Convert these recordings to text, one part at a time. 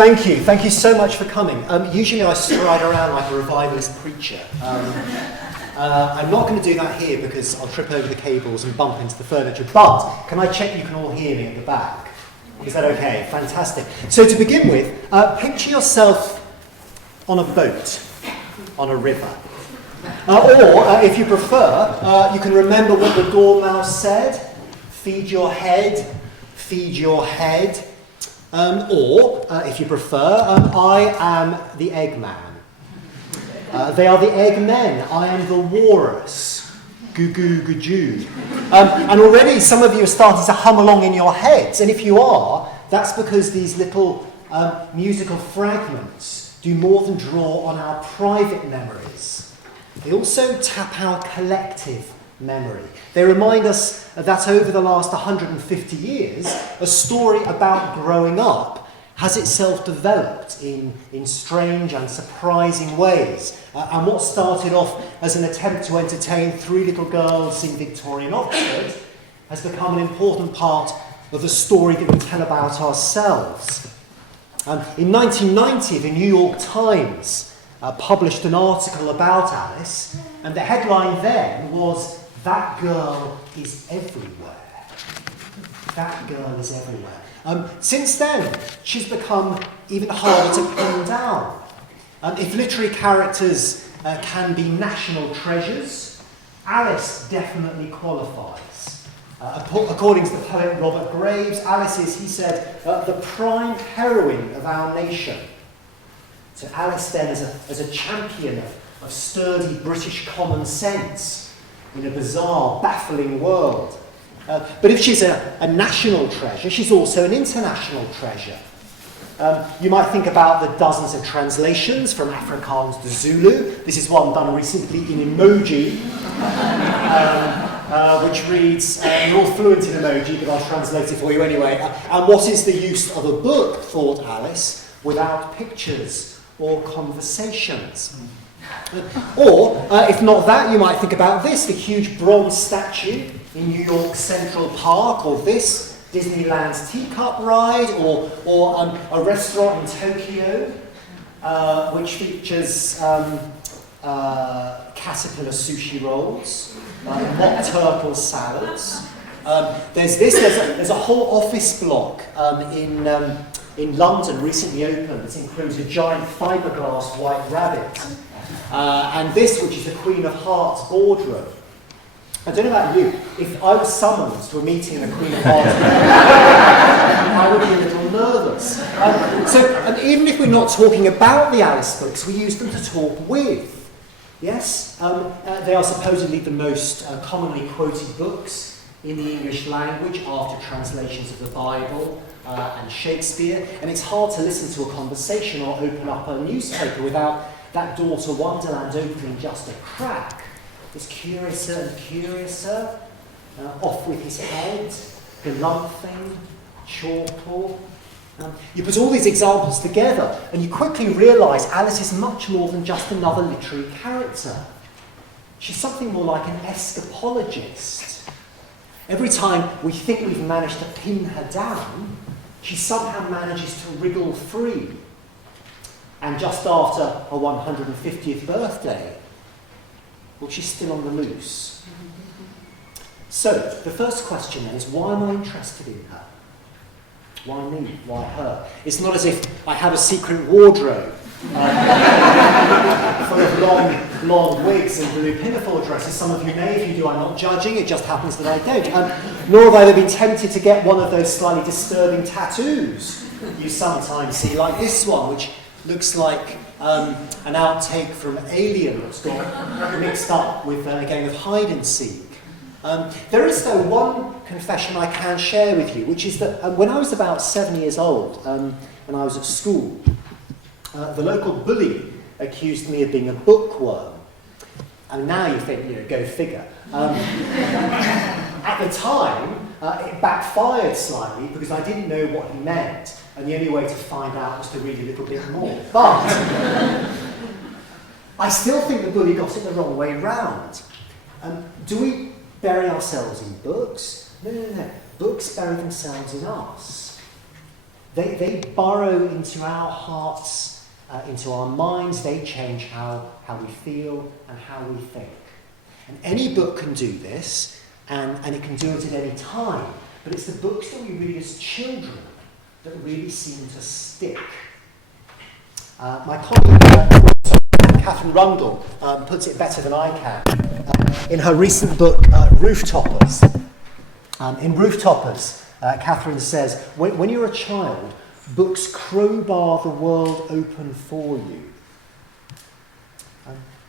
Thank you so much for coming. Usually I stride around like a revivalist preacher. I'm not going to do that here because I'll trip over the cables and bump into the furniture, but can I check you can all hear me at the back? Is that okay? Fantastic. So to begin with, picture yourself on a boat, on a river. Or, if you prefer, you can remember what the dormouse said, feed your head, feed your head. Or, if you prefer, I am the Eggman. They are the Eggmen. I am the Walrus. Goo goo goo goo. And already some of you are starting to hum along in your heads. And if you are, that's because these little musical fragments do more than draw on our private memories. They also tap our collective memory. They remind us that over the last 150 years, a story about growing up has itself developed in strange and surprising ways. And what started off as an attempt to entertain three little girls in Victorian Oxford has become an important part of the story that we tell about ourselves. In 1990, the New York Times published an article about Alice, and the headline then was, "That girl is everywhere." That girl is everywhere. Since then, she's become even harder to pin down. If literary characters can be national treasures, Alice definitely qualifies. According to the poet Robert Graves, Alice is, he said, the prime heroine of our nation. So Alice then as a champion of sturdy British common sense in a bizarre, baffling world. But if she's a national treasure, she's also an international treasure. You might think about the dozens of translations from Afrikaans to Zulu. This is one done recently in emoji, which reads, you're all fluent in emoji, but I'll translate it for you anyway. And what is the use of a book, thought Alice, without pictures or conversations? Or, if not that, you might think about this, the huge bronze statue in New York Central Park, or this, Disneyland's teacup ride, or a restaurant in Tokyo, which features caterpillar sushi rolls, mock turtle salads. There's a whole office block in London recently opened that includes a giant fiberglass white rabbit. And this, which is the Queen of Hearts boardroom. I don't know about you, if I was summoned to a meeting in the Queen of Hearts boardroom, I would be a little nervous. And even if we're not talking about the Alice books, we use them to talk with. Yes? They are supposedly the most commonly quoted books in the English language after translations of the Bible and Shakespeare. And it's hard to listen to a conversation or open up a newspaper without that door to Wonderland opening just a crack. It's curiouser and curiouser, off with his head, galumphing, chortle. You put all these examples together and you quickly realise Alice is much more than just another literary character. She's something more like an escapologist. Every time we think we've managed to pin her down, she somehow manages to wriggle free. And just after her 150th birthday, well, she's still on the loose. So, the first question then is, why am I interested in her? Why me? Why her? It's not as if I have a secret wardrobe full of long wigs and blue pinafore dresses. Some of you may, if you do, I'm not judging, it just happens that I don't. Nor have I ever been tempted to get one of those slightly disturbing tattoos you sometimes see, like this one, which looks like an outtake from Alien that's got mixed up with a game of hide and seek. There is, though, one confession I can share with you, which is that when I was about 7 years old and I was at school, the local bully accused me of being a bookworm. And now you think, go figure. At the time, it backfired slightly because I didn't know what he meant. And the only way to find out was to read a little bit more. But I still think the bully got it the wrong way round. Do we bury ourselves in books? No. Books bury themselves in us. They burrow into our hearts, into our minds. They change how we feel and how we think. And any book can do this, and it can do it at any time. But it's the books that we read as children that really seem to stick. My colleague, Catherine Rundle, puts it better than I can in her recent book, Rooftoppers. In Rooftoppers, Catherine says, when you're a child, books crowbar the world open for you.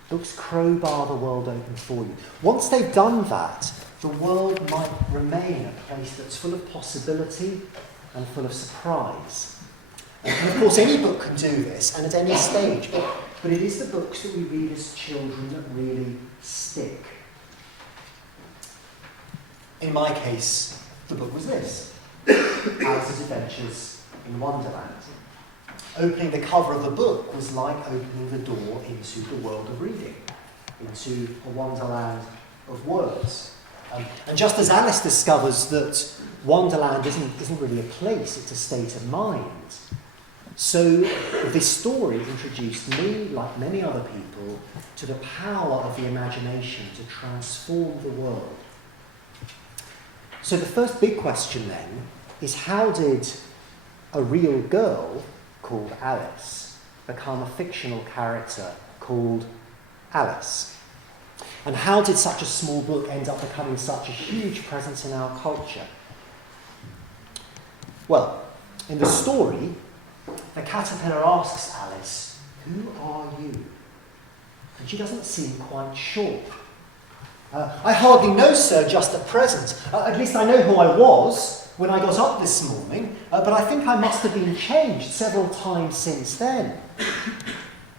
Books crowbar the world open for you. Once they've done that, the world might remain a place that's full of possibility and full of surprise. And of course, any book can do this, and at any stage, but it is the books that we read as children that really stick. In my case, the book was this, Alice's Adventures in Wonderland. Opening the cover of the book was like opening the door into the world of reading, into a wonderland of words. And just as Alice discovers that Wonderland isn't really a place, it's a state of mind, so this story introduced me, like many other people, to the power of the imagination to transform the world. So the first big question then is, how did a real girl called Alice become a fictional character called Alice? And how did such a small book end up becoming such a huge presence in our culture? Well, in the story, the caterpillar asks Alice, "Who are you?" And she doesn't seem quite sure. "I hardly know, sir, just at present. At least I know who I was when I got up this morning, but I think I must have been changed several times since then."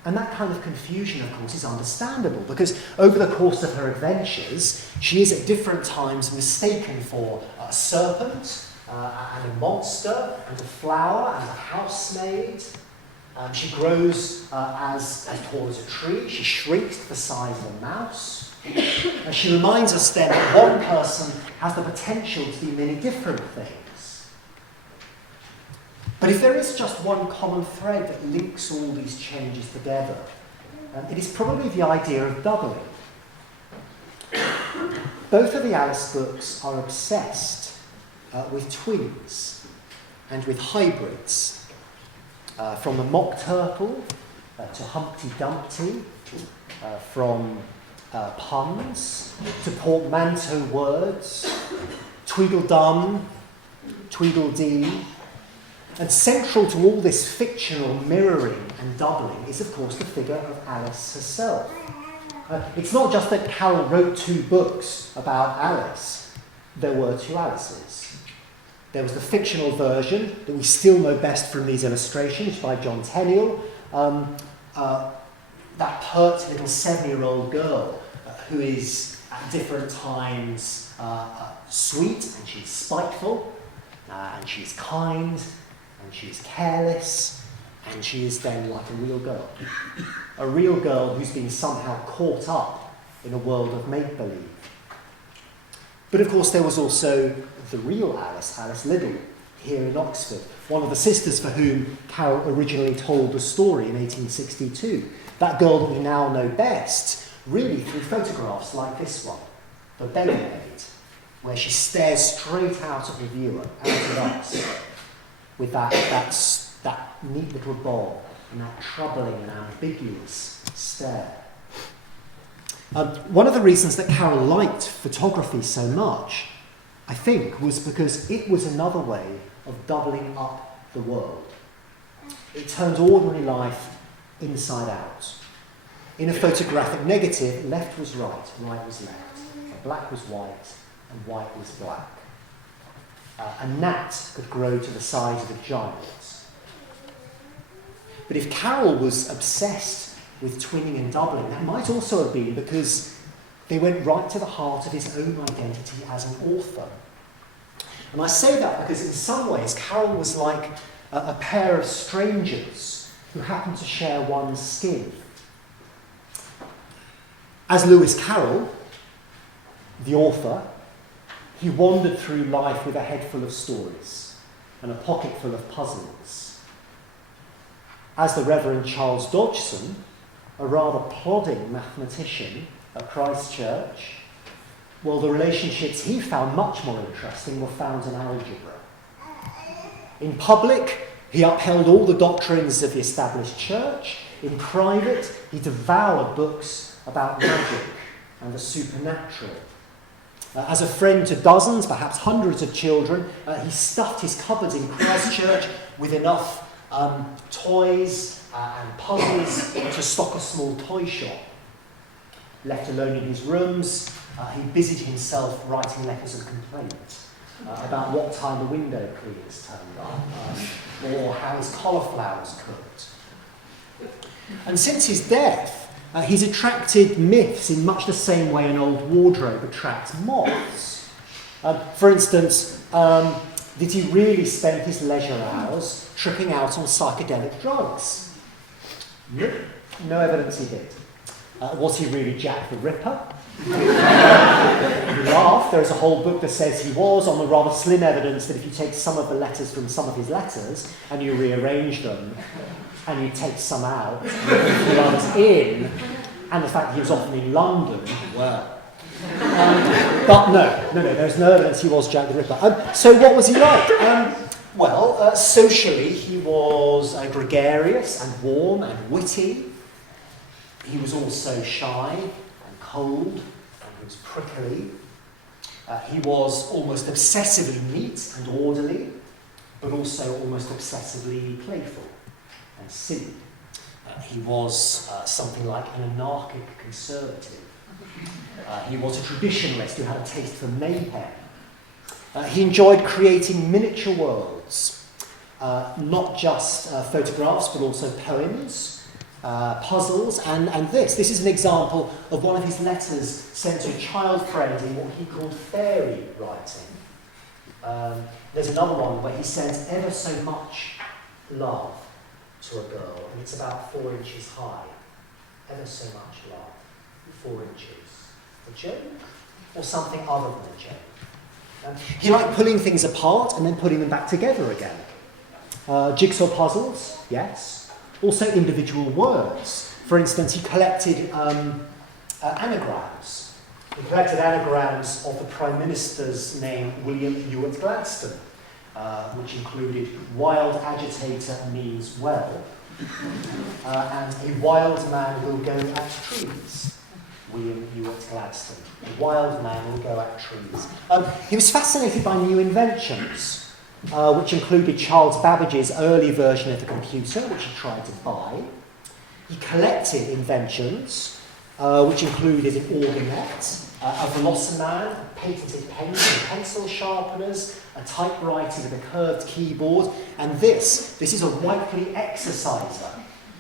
And that kind of confusion, of course, is understandable, because over the course of her adventures, she is at different times mistaken for a serpent, and a monster, and a flower, and a housemaid. She grows as tall as a tree. She shrinks to the size of a mouse. And she reminds us then that one person has the potential to be many different things. But if there is just one common thread that links all these changes together, it is probably the idea of doubling. Both of the Alice books are obsessed with twins and with hybrids, from the mock turtle to Humpty Dumpty, from puns to portmanteau words, Tweedledum, Tweedledee. And central to all this fictional mirroring and doubling is, of course, the figure of Alice herself. It's not just that Carroll wrote two books about Alice. There were two Alices. There was the fictional version that we still know best from these illustrations by John Tenniel, that pert little 7-year-old girl who is at different times sweet, and she's spiteful, and she's kind, and she's careless, and she is then like a real girl. A real girl who's been somehow caught up in a world of make-believe. But of course there was also the real Alice, Alice Liddell, here in Oxford, one of the sisters for whom Carroll originally told the story in 1862. That girl that we now know best, really through photographs like this one, the Beggar Maid, where she stares straight out at the viewer, out at us, with that neat little bob and that troubling and ambiguous stare. One of the reasons that Carroll liked photography so much, I think, was because it was another way of doubling up the world. It turned ordinary life inside out. In a photographic negative, left was right, right was left. Black was white, and white was black. A gnat could grow to the size of a giant. But if Carroll was obsessed with twinning and doubling, that might also have been because they went right to the heart of his own identity as an author. And I say that because in some ways Carroll was like a pair of strangers who happened to share one skin. As Lewis Carroll, the author, he wandered through life with a head full of stories. and a pocket full of puzzles. As the Reverend Charles Dodgson, a rather plodding mathematician at Christ Church, well, the relationships he found much more interesting were found in algebra. In public, he upheld all the doctrines of the established church. In private, he devoured books about magic and the supernatural. As a friend to dozens, perhaps hundreds of children, he stuffed his cupboards in Christ Church with enough toys and puzzles to stock a small toy shop. Left alone in his rooms, he busied himself writing letters of complaint about what time the window cleaners turned up, or how his cauliflower was cooked. And since his death, he's attracted myths in much the same way an old wardrobe attracts moths. For instance, did he really spend his leisure hours tripping out on psychedelic drugs? No evidence he did. Was he really Jack the Ripper? You laugh. There is a whole book that says he was, on the rather slim evidence that if you take some of the letters from some of his letters and you rearrange them, and you take some out, and you put the others in, and the fact that he was often in London, well. But no, there's no evidence he was Jack the Ripper. So what was he like? Socially, he was gregarious and warm and witty. He was also shy and cold, and he was prickly. He was almost obsessively neat and orderly, but also almost obsessively playful and silly. He was something like an anarchic conservative. He was a traditionalist who had a taste for mayhem. He enjoyed creating miniature worlds, not just photographs, but also poems, puzzles, and this. This is an example of one of his letters sent to a child friend in what he called fairy writing. There's another one where he sends ever so much love to a girl, and it's about 4 inches high. Ever so much love. 4 inches. A joke? Or something other than a joke? He liked pulling things apart and then putting them back together again. Jigsaw puzzles, yes. Also individual words. For instance, he collected anagrams. He collected anagrams of the Prime Minister's name, William Ewart Gladstone, which included wild agitator means well, and a wild man will go at trees. William Ewart Gladstone. A wild man will go at trees. He was fascinated by new inventions, which included Charles Babbage's early version of the computer, which he tried to buy. He collected inventions, which included an organette, a Velociman, patented pens and pencil sharpeners, a typewriter with a curved keyboard, and this is a Whiteley exerciser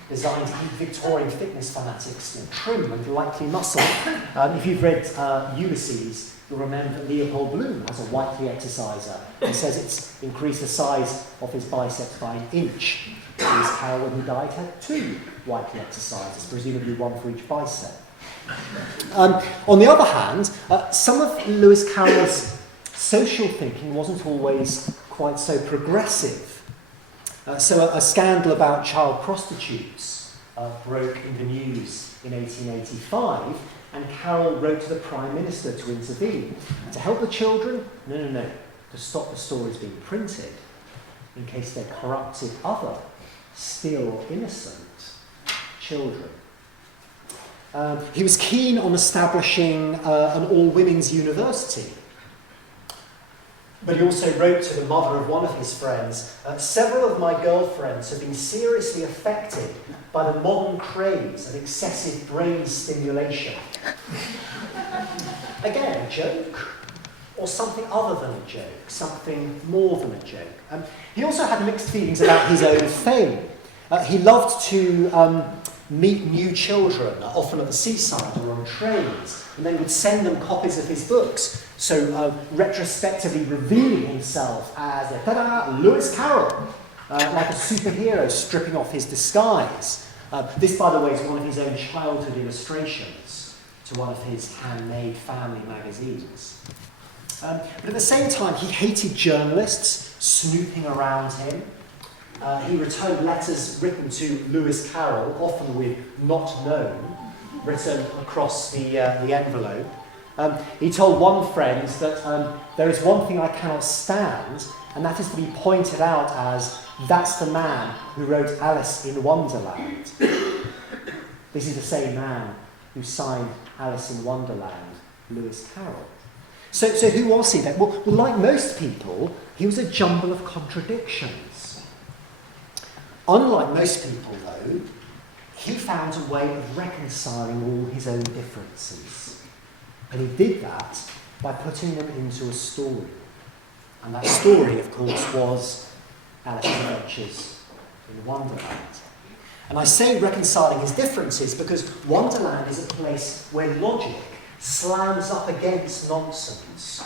designed to keep Victorian fitness fanatics trim and lightly muscled. If you've read Ulysses, you'll remember that Leopold Bloom has a Whiteley exerciser. He says it's increased the size of his biceps by an inch. Lewis Carroll, when he died, had 2 Whiteley exercisers, presumably one for each bicep. On the other hand, some of Lewis Carroll's social thinking wasn't always quite so progressive. So a scandal about child prostitutes broke in the news in 1885, and Carroll wrote to the Prime Minister to intervene. To help the children? No. To stop the stories being printed, in case they corrupted other, still innocent children. He was keen on establishing an all-women's university. But he also wrote to the mother of one of his friends, several of my girlfriends have been seriously affected by the modern craze of excessive brain stimulation. Again, a joke, or something other than a joke, something more than a joke. He also had mixed feelings about his own fame. He loved to meet new children, often at the seaside or on trains, and then would send them copies of his books. So retrospectively revealing himself as Lewis Carroll, like a superhero stripping off his disguise. This, by the way, is one of his own childhood illustrations to one of his handmade family magazines. But at the same time, he hated journalists, snooping around him. He returned letters written to Lewis Carroll, often with "not known" written across the envelope. He told one friend that there is one thing I cannot stand, and that is to be pointed out as, that's the man who wrote Alice in Wonderland. This is the same man who signed Alice in Wonderland, Lewis Carroll. So who was he then? Well, like most people, he was a jumble of contradictions. Unlike most people, though, he found a way of reconciling all his own differences. And he did that by putting them into a story. And that story, of course, was Alice's Adventures in Wonderland. And I say reconciling his differences because Wonderland is a place where logic slams up against nonsense.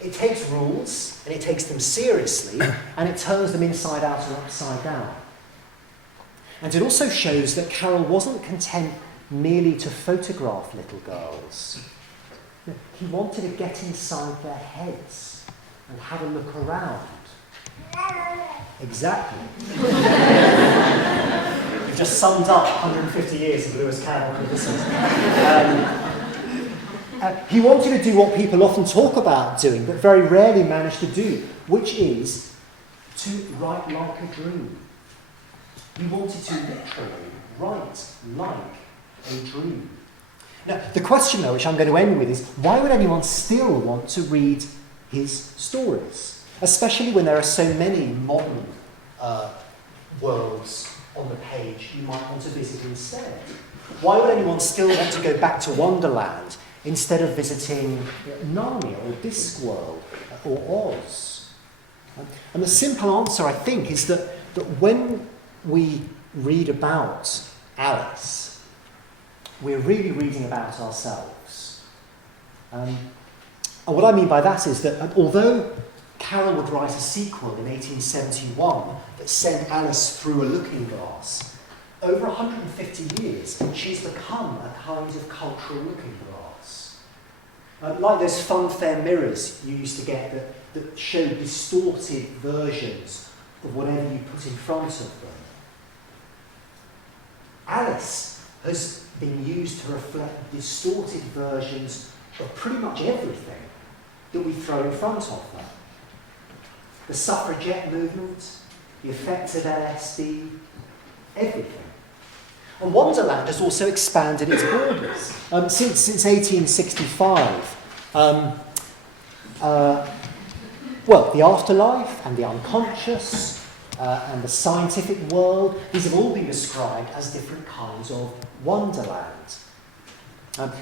It takes rules, and it takes them seriously, and it turns them inside out and upside down. And it also shows that Carroll wasn't content merely to photograph little girls. He wanted to get inside their heads and have a look around. Exactly. You've just summed up 150 years of Lewis Carroll criticism. He wanted to do what people often talk about doing, but very rarely manage to do, which is to write like a dream. He wanted to literally write like a dream. Now, the question, though, which I'm going to end with, is why would anyone still want to read his stories? Especially when there are so many modern worlds on the page you might want to visit instead. Why would anyone still want to go back to Wonderland instead of visiting Narnia or Discworld or Oz? And the simple answer, I think, is that when we read about Alice, we're really reading about ourselves. And what I mean by that is that although Carroll would write a sequel in 1871 that sent Alice through a looking glass, over 150 years she's become a kind of cultural looking glass. Like those funfair mirrors you used to get that showed distorted versions of whatever you put in front of them. Alice has been used to reflect distorted versions of pretty much everything that we throw in front of her. The suffragette movement, the effects of LSD, everything. And Wonderland has also expanded its borders. Since 1865, the afterlife and the unconscious and the scientific world, these have all been described as different kinds of Wonderland.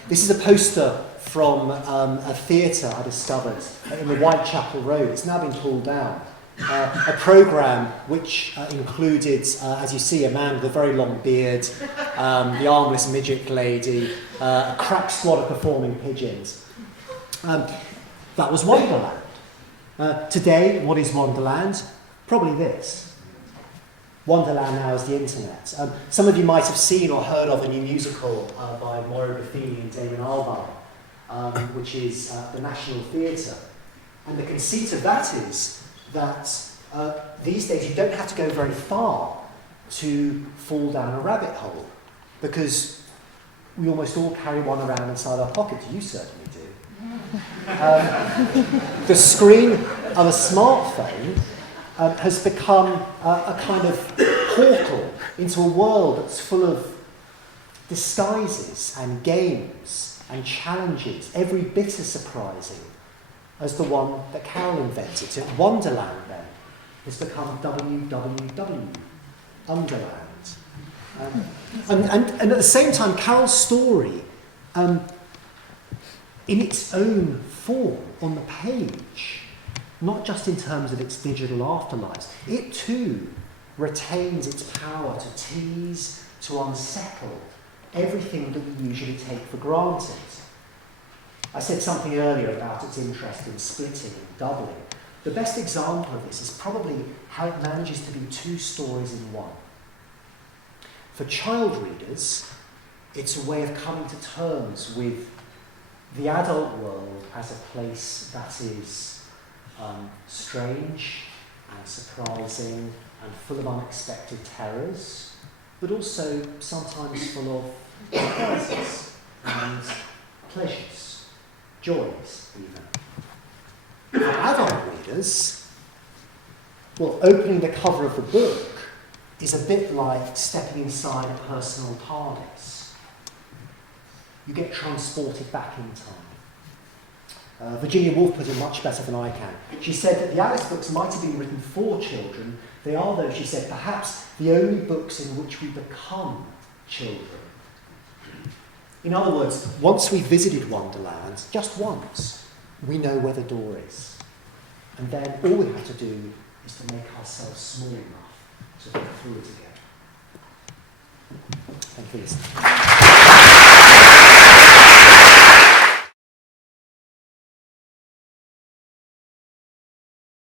This is a poster from a theatre I discovered in the Whitechapel Road. It's now been pulled down. A programme which included, as you see, a man with a very long beard, the armless midget lady, a crack squad of performing pigeons. That was Wonderland. Today, what is Wonderland? Probably this. Wonderland now is the internet. Some of you might have seen or heard of a new musical by Mauro Buffini and Damon Albarn, which is the National Theatre. And the conceit of that is that these days you don't have to go very far to fall down a rabbit hole, because we almost all carry one around inside our pocket. You certainly do. The screen of a smartphone has become a kind of portal into a world that's full of disguises and games and challenges, every bit as surprising as the one that Carroll invented. So Wonderland, then, has become WWW, Underland. And at the same time, Carroll's story, in its own form on the page, not just in terms of its digital afterlives, it too retains its power to tease, to unsettle everything that we usually take for granted. I said something earlier about its interest in splitting and doubling. The best example of this is probably how it manages to be two stories in one. For child readers, it's a way of coming to terms with the adult world as a place that is strange and surprising and full of unexpected terrors, but also sometimes full of surprises and pleasures, joys even. For adult readers, well, opening the cover of the book is a bit like stepping inside a personal TARDIS. You get transported back in time. Virginia Woolf put it much better than I can. She said that the Alice books might have been written for children. They are, though, she said, perhaps the only books in which we become children. In other words, once we've visited Wonderland, just once, we know where the door is. And then all we have to do is to make ourselves small enough to look through it again. Thank you for listening.